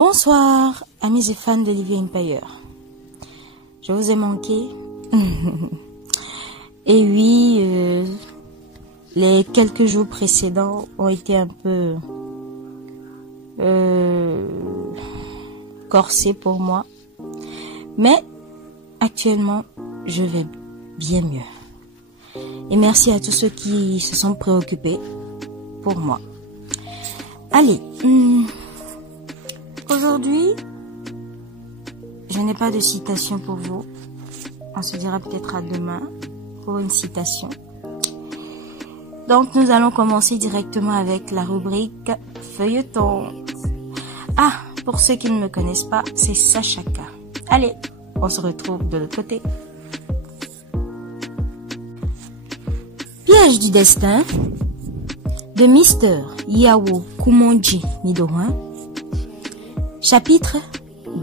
Bonsoir, amis et fans d'Olivier Empire. Je vous ai manqué. Et oui, les quelques jours précédents ont été un peu corsés pour moi. Mais actuellement, je vais bien mieux. Et merci à tous ceux qui se sont préoccupés pour moi. Allez, aujourd'hui, je n'ai pas de citation pour vous. On se dira peut-être à demain pour une citation. Donc, nous allons commencer directement avec la rubrique feuilleton. Ah, pour ceux qui ne me connaissent pas, c'est Sachaka. Allez, on se retrouve de l'autre côté. Piège du destin de Mr. Yao Kumonji Nidohan. Chapitre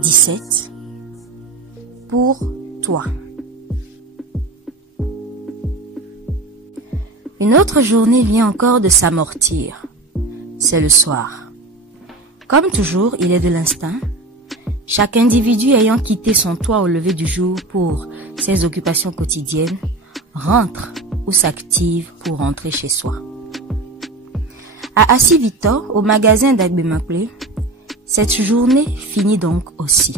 17. Pour toi. Une autre journée vient encore de s'amortir. C'est le soir. Comme toujours, il est de l'instinct. Chaque individu ayant quitté son toit au lever du jour pour ses occupations quotidiennes, rentre ou s'active pour rentrer chez soi. À Asivito, au magasin d'Agbemakple, cette journée finit donc aussi.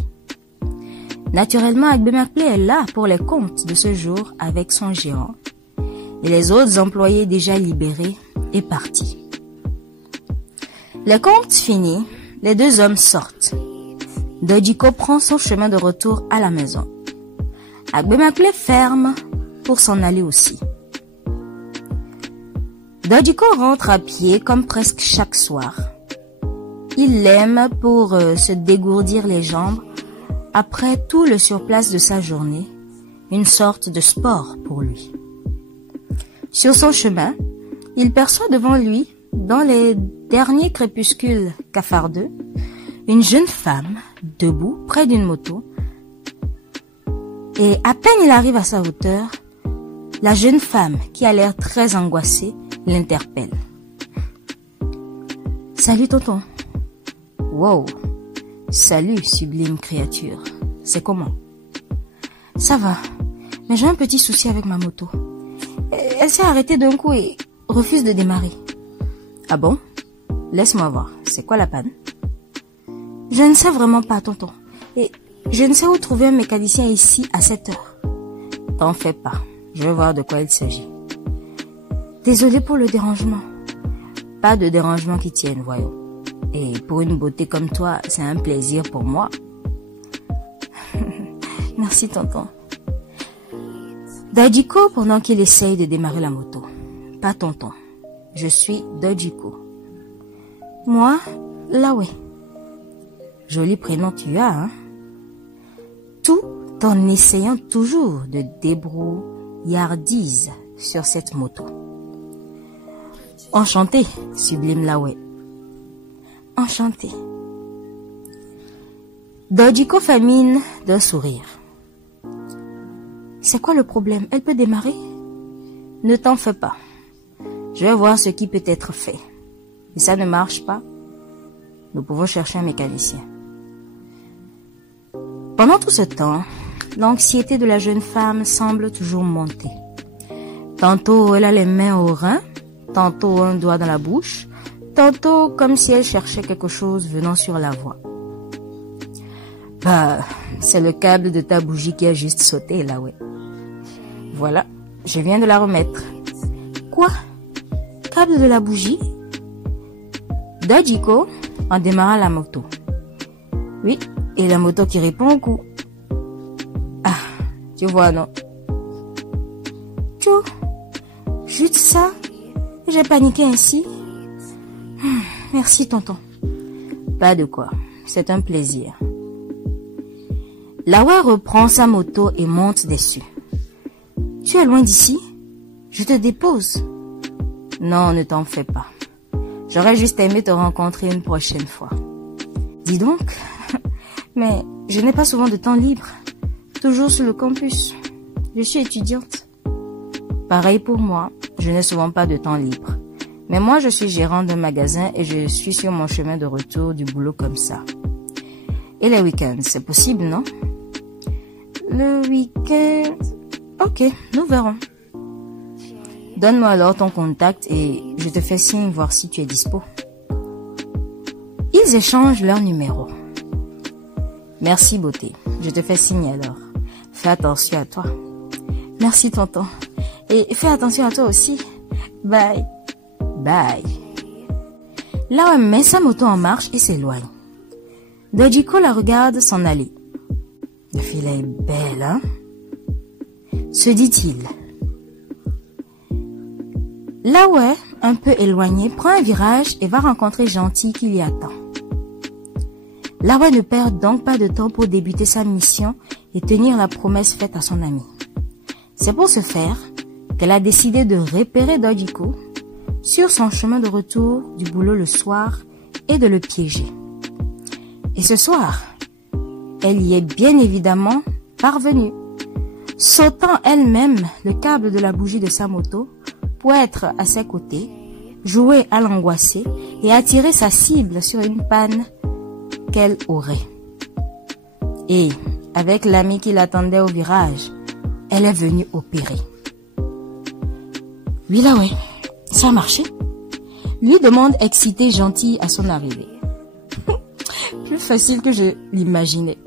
Naturellement, Agbemakple est là pour les comptes de ce jour avec son gérant et les autres employés déjà libérés et partis. Les comptes finis, les deux hommes sortent. Dojiko prend son chemin de retour à la maison. Agbemakple ferme pour s'en aller aussi. Dojiko rentre à pied comme presque chaque soir. Il l'aime pour se dégourdir les jambes après tout le surplace de sa journée, une sorte de sport pour lui. Sur son chemin, il perçoit devant lui, dans les derniers crépuscules cafardeux, une jeune femme debout près d'une moto. Et à peine il arrive à sa hauteur, la jeune femme, qui a l'air très angoissée, l'interpelle. « Salut tonton. »« Wow. Salut sublime créature. C'est comment ?»« Ça va, mais j'ai un petit souci avec ma moto. Elle s'est arrêtée d'un coup et refuse de démarrer. »« Ah bon? Laisse-moi voir. C'est quoi la panne ?»« Je ne sais vraiment pas, tonton. Et je ne sais où trouver un mécanicien ici à cette heure. »« T'en fais pas. Je vais voir de quoi il s'agit. » Désolé pour le dérangement. Pas de dérangement qui tienne, voyons. Et pour une beauté comme toi, c'est un plaisir pour moi. Merci, tonton. Dojiko, pendant qu'il essaye de démarrer la moto. Pas tonton. Je suis Dojiko. Moi, Lawe. Joli prénom tu as, hein? Tout en essayant toujours de débrouillardise sur cette moto. Enchanté, sublime Lawe. Enchanté. Dojiko famine d'un sourire. C'est quoi le problème? Elle peut démarrer? Ne t'en fais pas. Je vais voir ce qui peut être fait. Si ça ne marche pas, nous pouvons chercher un mécanicien. Pendant tout ce temps, l'anxiété de la jeune femme semble toujours monter. Tantôt, elle a les mains au rein, tantôt un doigt dans la bouche, tantôt comme si elle cherchait quelque chose venant sur la voie. Bah, c'est le câble de ta bougie qui a juste sauté là, ouais. Voilà, je viens de la remettre. Quoi? Câble de la bougie? Dojiko en démarrant la moto. Oui, et la moto qui répond au coup. Ah, tu vois, non? Tchou, juste ça? J'ai paniqué ainsi. Merci, tonton. Pas de quoi. C'est un plaisir. Lawa reprend sa moto et monte dessus. Tu es loin d'ici? Je te dépose. Non, ne t'en fais pas. J'aurais juste aimé te rencontrer une prochaine fois. Dis donc, mais je n'ai pas souvent de temps libre. Toujours sur le campus. Je suis étudiante. Pareil pour moi, je n'ai souvent pas de temps libre. Mais moi, je suis gérant d'un magasin et je suis sur mon chemin de retour du boulot comme ça. Et les week-ends, c'est possible, non? Le week-end... Ok, nous verrons. Donne-moi alors ton contact et je te fais signe voir si tu es dispo. Ils échangent leurs numéros. Merci, beauté. Je te fais signe alors. Fais attention à toi. Merci, tonton. Et fais attention à toi aussi. Bye. Bye. Là, elle met sa moto en marche et s'éloigne. Dojiko la regarde s'en aller. La fille est belle, hein? Se dit-il. Lawe, un peu éloigné, prend un virage et va rencontrer Gentil qui l'y attend. Lawe ne perd donc pas de temps pour débuter sa mission et tenir la promesse faite à son ami. C'est pour ce faire qu'elle a décidé de repérer Dojiko sur son chemin de retour du boulot le soir et de le piéger. Et ce soir, elle y est bien évidemment parvenue, sautant elle-même le câble de la bougie de sa moto pour être à ses côtés, jouer à l'angoissée et attirer sa cible sur une panne qu'elle aurait. Et, avec l'ami qui l'attendait au virage, elle est venue opérer. Oui, là, ouais, ça a marché. Lui demande excité Gentil à son arrivée. Plus facile que je l'imaginais.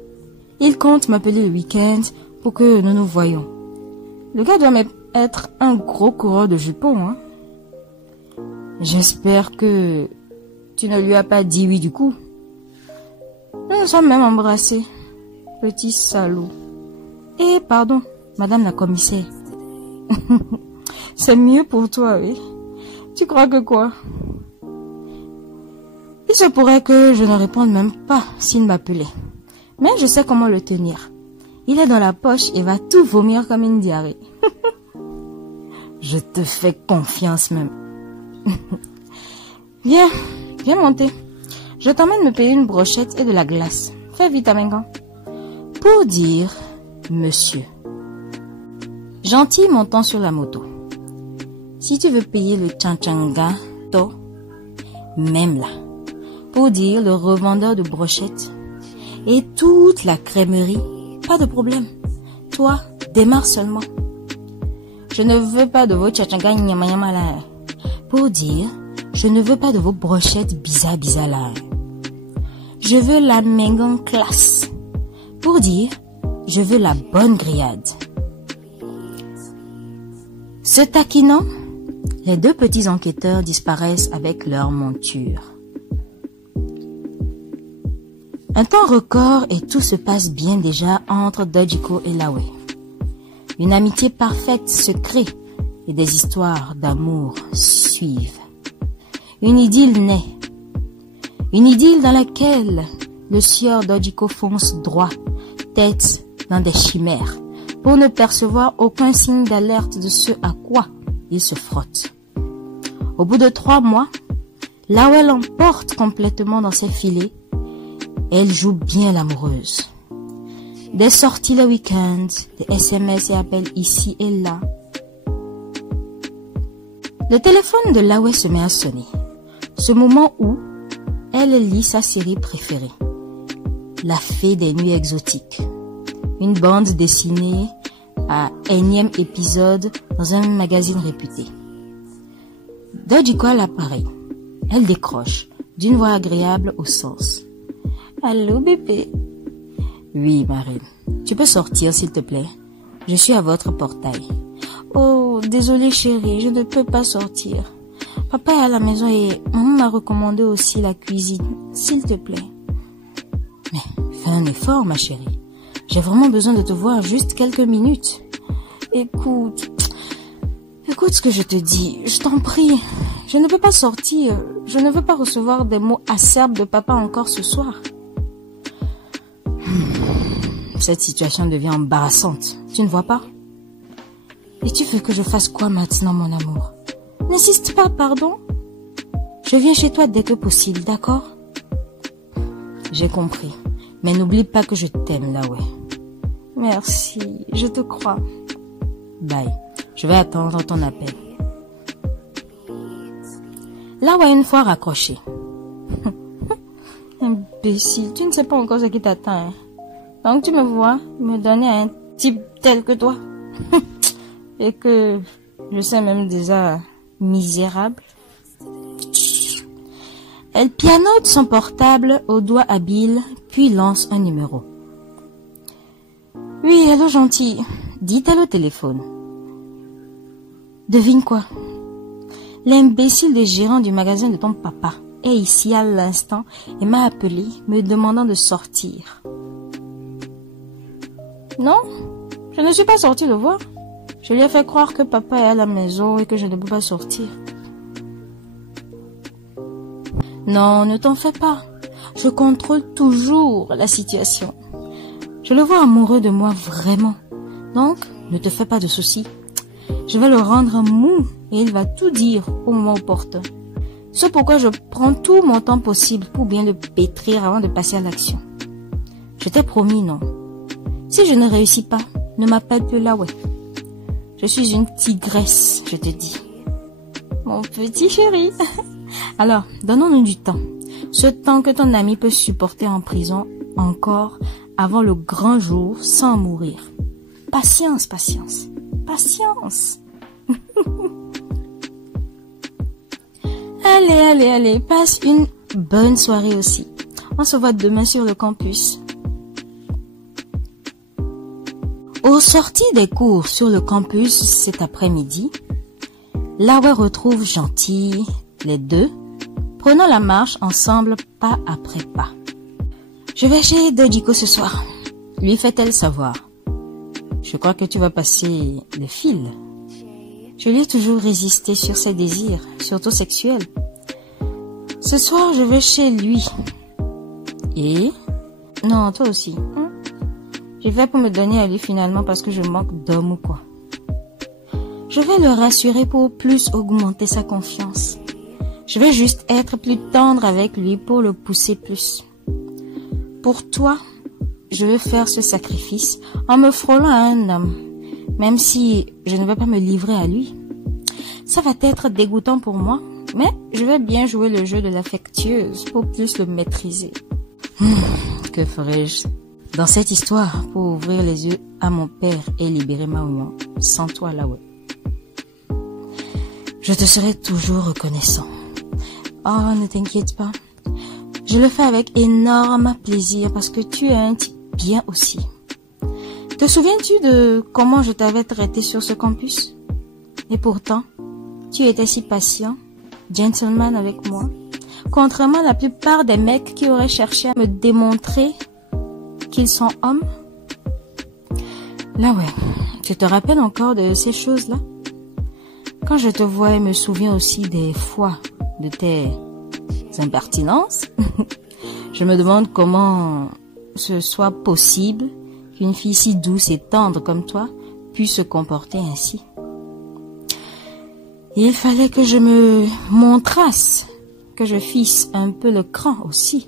Il compte m'appeler le week-end pour que nous nous voyions. Le gars doit être un gros coureur de jupons, hein. J'espère que tu ne lui as pas dit oui du coup. Nous nous sommes même embrassés. Petit salaud. Et pardon, madame la commissaire. C'est mieux pour toi, oui. Tu crois que quoi? Il se pourrait que je ne réponde même pas s'il m'appelait. Mais je sais comment le tenir. Il est dans la poche et va tout vomir comme une diarrhée. Je te fais confiance même. Viens monter. Je t'emmène me payer une brochette et de la glace. Fais vite, Amengan. Pour dire monsieur. Gentil montant sur la moto. Si tu veux payer le tchanchanga, même là. Pour dire le revendeur de brochettes et toute la crèmerie, pas de problème. Toi, démarre seulement. Je ne veux pas de vos tchanchanga nyama là. Pour dire, je ne veux pas de vos brochettes bizarre là. Je veux la Mengan classe. Pour dire, je veux la bonne grillade. Se taquinant, les deux petits enquêteurs disparaissent avec leur monture. Un temps record et tout se passe bien déjà entre Dojiko et Lawe. Une amitié parfaite se crée et des histoires d'amour suivent. Une idylle naît. Une idylle dans laquelle le sieur Dojiko fonce droit, tête dans des chimères, pour ne percevoir aucun signe d'alerte de ce à quoi il se frotte. Au bout de 3 mois, Lawe l'emporte complètement dans ses filets. Elle joue bien l'amoureuse. Des sorties le week-end, des SMS et appels ici et là. Le téléphone de Lawe se met à sonner. Ce moment où elle lit sa série préférée, La Fée des Nuits Exotiques. Une bande dessinée à énième épisode dans un magazine réputé. Dojiko à l'appareil. Elle décroche, d'une voix agréable au sens. Allô bébé? Oui, Marine. Tu peux sortir s'il te plaît? Je suis à votre portail. Oh, désolée chérie, je ne peux pas sortir. Papa est à la maison et maman m'a recommandé aussi la cuisine. S'il te plaît. Mais fais un effort ma chérie. J'ai vraiment besoin de te voir juste quelques minutes. Écoute ce que je te dis. Je t'en prie. Je ne peux pas sortir. Je ne veux pas recevoir des mots acerbes de papa encore ce soir. Cette situation devient embarrassante. Tu ne vois pas? Et tu veux que je fasse quoi maintenant, mon amour? N'insiste pas, pardon. Je viens chez toi dès que possible, d'accord? J'ai compris. Mais n'oublie pas que je t'aime, Lawe. Merci, je te crois. Bye. Je vais attendre ton appel. Lawe une fois raccroché. imbécile, tu ne sais pas encore ce qui t'attend. Hein. Donc tu me vois me donner à un type tel que toi. Et que je sais même déjà misérable. Elle pianote son portable au doigt habile, puis lance un numéro. Oui, allô gentil, dit-elle au téléphone. Devine quoi? L'imbécile des gérants du magasin de ton papa est ici à l'instant et m'a appelé me demandant de sortir. Non, je ne suis pas sortie le voir. Je lui ai fait croire que papa est à la maison et que je ne peux pas sortir. Non, ne t'en fais pas. Je contrôle toujours la situation. Je le vois amoureux de moi vraiment. Donc, ne te fais pas de soucis. Je vais le rendre mou et il va tout dire au moment opportun. C'est pourquoi je prends tout mon temps possible pour bien le pétrir avant de passer à l'action. Je t'ai promis, non. Si je ne réussis pas, ne m'appelle plus là, ouais. Je suis une tigresse, je te dis. Mon petit chéri. Alors, donnons-nous du temps. Ce temps que ton ami peut supporter en prison encore avant le grand jour sans mourir. Patience, patience, patience. Allez, passe une bonne soirée aussi. On se voit demain sur le campus. Aux sorties des cours sur le campus cet après-midi, Laoué retrouve Gentil, les deux, prenant la marche ensemble pas après pas. Je vais chez Dojiko ce soir, lui fait-elle savoir. Je crois que tu vas passer les fils. Je lui ai toujours résisté sur ses désirs, surtout sexuels. Ce soir, je vais chez lui. Et? Non, toi aussi. Je vais pour me donner à lui finalement parce que je manque d'homme ou quoi. Je vais le rassurer pour plus augmenter sa confiance. Je vais juste être plus tendre avec lui pour le pousser plus. Pour toi, je vais faire ce sacrifice en me frôlant à un homme, même si je ne vais pas me livrer à lui. Ça va être dégoûtant pour moi, mais je vais bien jouer le jeu de l'affectueuse pour plus le maîtriser. Que ferais-je dans cette histoire pour ouvrir les yeux à mon père et libérer ma maman sans toi là, ouais. Je te serai toujours reconnaissant. Oh, ne t'inquiète pas. Je le fais avec énorme plaisir parce que tu es un type bien aussi. Te souviens-tu de comment je t'avais traité sur ce campus? Et pourtant, tu étais si patient, gentleman avec moi, contrairement à la plupart des mecs qui auraient cherché à me démontrer qu'ils sont hommes. Là ouais, tu te rappelles encore de ces choses-là? Quand je te vois et me souviens aussi des fois de tes impertinences, je me demande comment ce soit possible qu'une fille si douce et tendre comme toi puisse se comporter ainsi. Il fallait que je me montrasse, que je fisse un peu le cran aussi,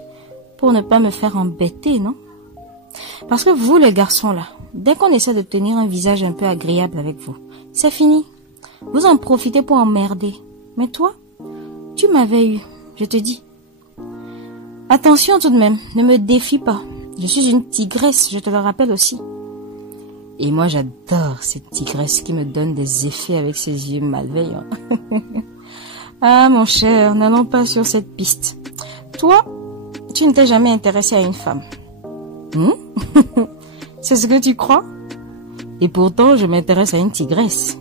pour ne pas me faire embêter, non? Parce que vous, les garçons là, dès qu'on essaie de tenir un visage un peu agréable avec vous, c'est fini. Vous en profitez pour emmerder. Mais toi, tu m'avais eu, je te dis. Attention tout de même, ne me défie pas. Je suis une tigresse, je te le rappelle aussi. Et moi, j'adore cette tigresse qui me donne des effets avec ses yeux malveillants. Ah, mon cher, n'allons pas sur cette piste. Toi, tu ne t'es jamais intéressé à une femme. C'est ce que tu crois? Et pourtant, je m'intéresse à une tigresse.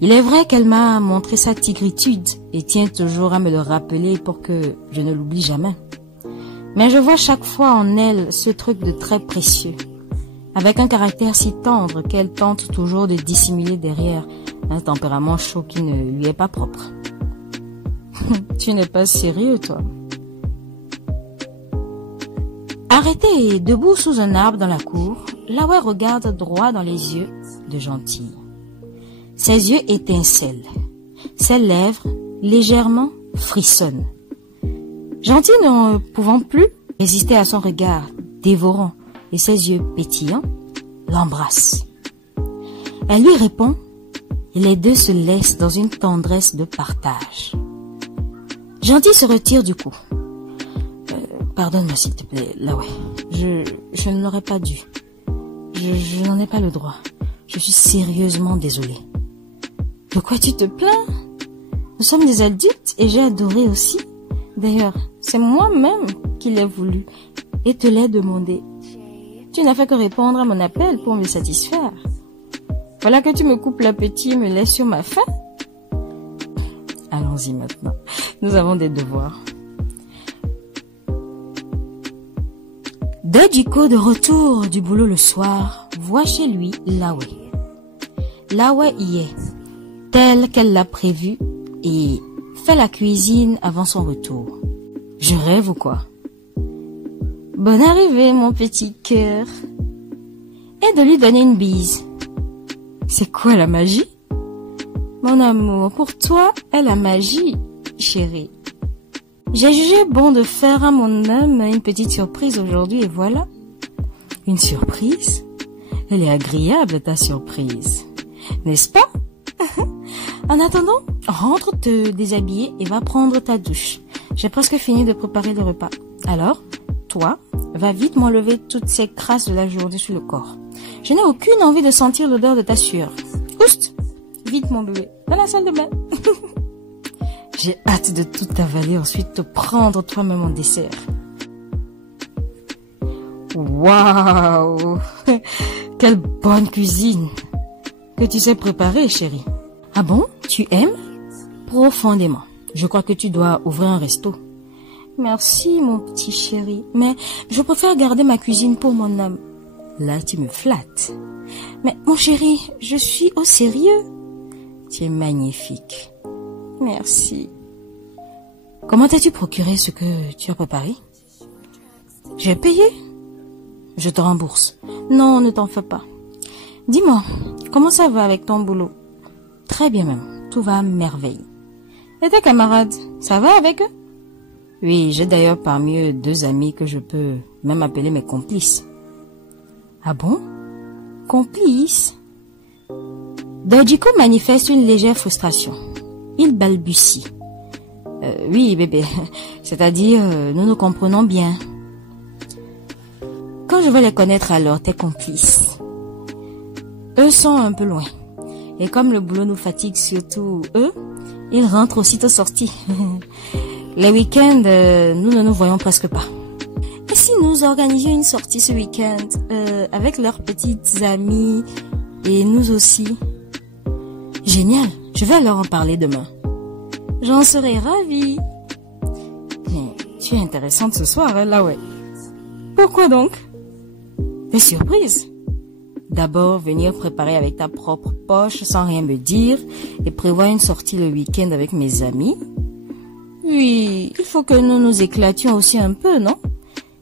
Il est vrai qu'elle m'a montré sa tigritude et tient toujours à me le rappeler pour que je ne l'oublie jamais. Mais je vois chaque fois en elle ce truc de très précieux, avec un caractère si tendre qu'elle tente toujours de dissimuler derrière un tempérament chaud qui ne lui est pas propre. Tu n'es pas sérieux, toi? Arrêtée debout sous un arbre dans la cour, Laoué regarde droit dans les yeux de Gentil. Ses yeux étincellent. Ses lèvres, légèrement, frissonnent. Gentil, ne pouvant plus résister à son regard dévorant et ses yeux pétillants, l'embrasse. Elle lui répond et les deux se laissent dans une tendresse de partage. Gentil se retire du coup. Pardonne-moi s'il te plaît, là ouais. Je ne l'aurais pas dû. Je n'en ai pas le droit. Je suis sérieusement désolée. De quoi tu te plains? Nous sommes des adultes et j'ai adoré aussi. D'ailleurs, c'est moi-même qui l'ai voulu et te l'ai demandé. Tu n'as fait que répondre à mon appel pour me satisfaire. Voilà que tu me coupes l'appétit et me laisses sur ma faim. Allons-y maintenant. Nous avons des devoirs. Dojiko, de retour du boulot le soir, voit chez lui Lawe. Lawe y est, telle qu'elle l'a prévu, et fait la cuisine avant son retour. Je rêve ou quoi? Bonne arrivée, mon petit cœur. Et de lui donner une bise. C'est quoi la magie? Mon amour, pour toi est la magie, chérie. J'ai jugé bon de faire à mon homme une petite surprise aujourd'hui et voilà. Une surprise? Elle est agréable ta surprise, n'est-ce pas? En attendant, rentre te déshabiller et va prendre ta douche. J'ai presque fini de préparer le repas. Alors, toi, va vite m'enlever toutes ces crasses de la journée sur le corps. Je n'ai aucune envie de sentir l'odeur de ta sueur. Oust! Vite mon bébé, dans la salle de bain. J'ai hâte de tout avaler, ensuite te prendre toi-même en dessert. Waouh! Quelle bonne cuisine que tu sais préparer, chérie. Ah bon? Tu aimes? Profondément. Je crois que tu dois ouvrir un resto. Merci, mon petit chéri. Mais je préfère garder ma cuisine pour mon homme. Là, tu me flattes. Mais mon chéri, je suis au sérieux. Tu es magnifique. Merci. Comment t'as-tu procuré ce que tu as préparé? J'ai payé. Je te rembourse. Non, ne t'en fais pas. Dis-moi, comment ça va avec ton boulot? Très bien même, tout va à merveille. Et tes camarades, ça va avec eux? Oui, j'ai d'ailleurs parmi eux 2 amis que je peux même appeler mes complices. Ah bon? Complices? Dojiko manifeste une légère frustration. Il balbutie. Oui, bébé, c'est-à-dire, nous nous comprenons bien. Quand je vais les connaître alors, tes complices? Eux sont un peu loin. Et comme le boulot nous fatigue surtout eux, ils rentrent aussitôt sortis. Les week-ends, nous ne nous voyons presque pas. Et si nous organisions une sortie ce week-end avec leurs petites amies et nous aussi? Génial, je vais leur en parler demain. J'en serai ravie. Mais tu es intéressante ce soir, hein, là ouais. Pourquoi donc? Des surprises. D'abord, venir préparer avec ta propre poche sans rien me dire et prévoir une sortie le week-end avec mes amis. Oui, il faut que nous nous éclations aussi un peu, non?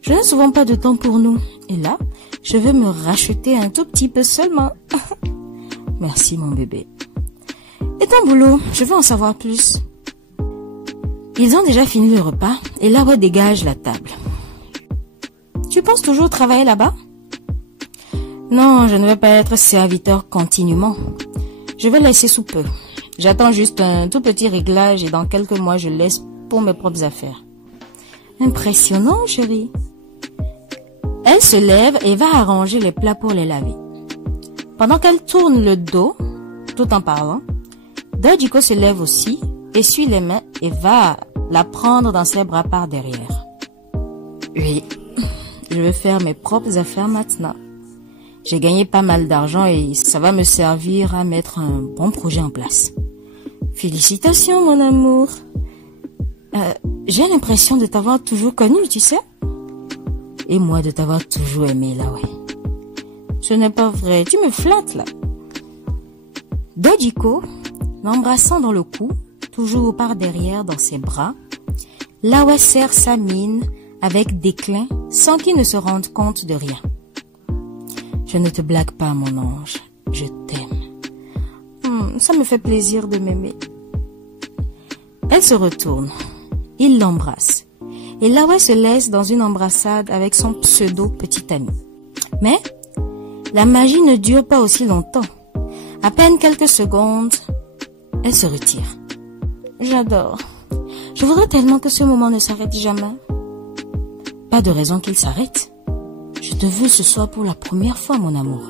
Je n'ai souvent pas de temps pour nous. Et là, je vais me racheter un tout petit peu seulement. Merci, mon bébé. Et ton boulot, je veux en savoir plus. Ils ont déjà fini le repas et là, ouais, dégage la table. Tu penses toujours travailler là-bas? Non, je ne vais pas être serviteur continuellement. Je vais laisser sous peu. J'attends juste un tout petit réglage et dans quelques mois, je laisse pour mes propres affaires. Impressionnant, chérie. Elle se lève et va arranger les plats pour les laver. Pendant qu'elle tourne le dos, tout en parlant, Dojiko se lève aussi, essuie les mains et va la prendre dans ses bras par derrière. Oui, je vais faire mes propres affaires maintenant. J'ai gagné pas mal d'argent et ça va me servir à mettre un bon projet en place. Félicitations, mon amour. J'ai l'impression de t'avoir toujours connu, tu sais. Et moi de t'avoir toujours aimé, là, ouais. Ce n'est pas vrai, tu me flattes, là. Dojiko, l'embrassant dans le cou, toujours par derrière dans ses bras, là où serre sa mine avec déclin sans qu'il ne se rende compte de rien. Je ne te blague pas, mon ange. Je t'aime. Ça me fait plaisir de m'aimer. Elle se retourne. Il l'embrasse. Et Lawe se laisse dans une embrassade avec son pseudo petit ami. Mais la magie ne dure pas aussi longtemps. À peine quelques secondes, elle se retire. J'adore. Je voudrais tellement que ce moment ne s'arrête jamais. pas de raison qu'il s'arrête. Je te veux ce soir pour la première fois, mon amour.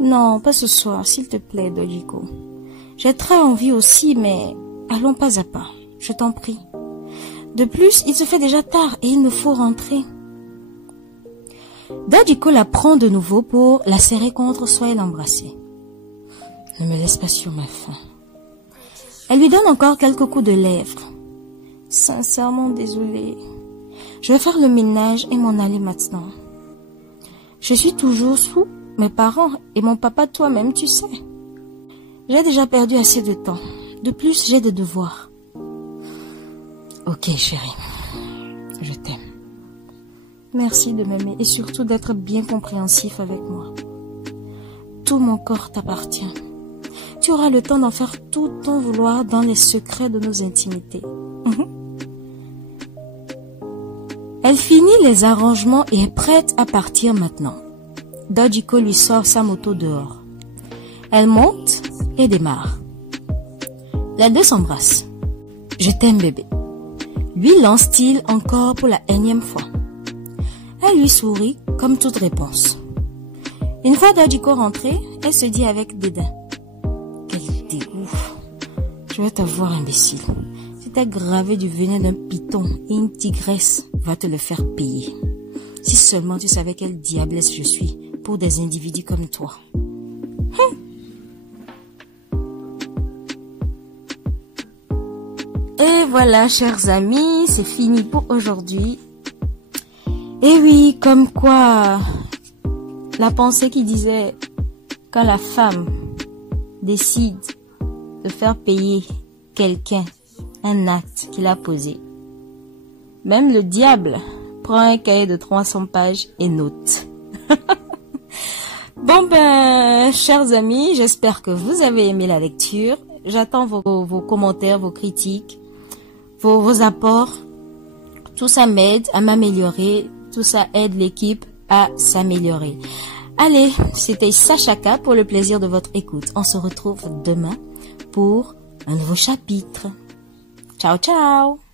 Non, pas ce soir, s'il te plaît, Dojiko. J'ai très envie aussi, mais allons pas à pas, je t'en prie. De plus, il se fait déjà tard et il me faut rentrer. Dojiko la prend de nouveau pour la serrer contre soi et l'embrasser. Ne me laisse pas sur ma faim. Elle lui donne encore quelques coups de lèvres. Sincèrement désolée. Je vais faire le ménage et m'en aller maintenant. Je suis toujours sous mes parents et mon papa toi-même, tu sais. J'ai déjà perdu assez de temps. De plus, j'ai des devoirs. Ok, chérie. Je t'aime. Merci de m'aimer et surtout d'être bien compréhensif avec moi. Tout mon corps t'appartient. Tu auras le temps d'en faire tout ton vouloir dans les secrets de nos intimités. Elle finit les arrangements et est prête à partir maintenant. Dojiko lui sort sa moto dehors. Elle monte et démarre. Les deux s'embrassent. Je t'aime, bébé. Lui lance-t-il encore pour la énième fois. Elle lui sourit comme toute réponse. Une fois Dojiko rentrée, elle se dit avec dédain. Quel dégoût. Je vais t'avoir, imbécile. Si t'as gravé du venin d'un python et une tigresse va te le faire payer. Si seulement tu savais quelle diablesse je suis pour des individus comme toi. Et voilà, chers amis, c'est fini pour aujourd'hui. Et oui, comme quoi, la pensée qui disait quand la femme décide de faire payer quelqu'un un acte qu'il a posé, même le diable prend un cahier de 300 pages et note. Bon ben, chers amis, j'espère que vous avez aimé la lecture. J'attends vos commentaires, vos critiques, vos apports. Tout ça m'aide à m'améliorer. Tout ça aide l'équipe à s'améliorer. Allez, c'était Sachaka pour le plaisir de votre écoute. On se retrouve demain pour un nouveau chapitre. Ciao, ciao!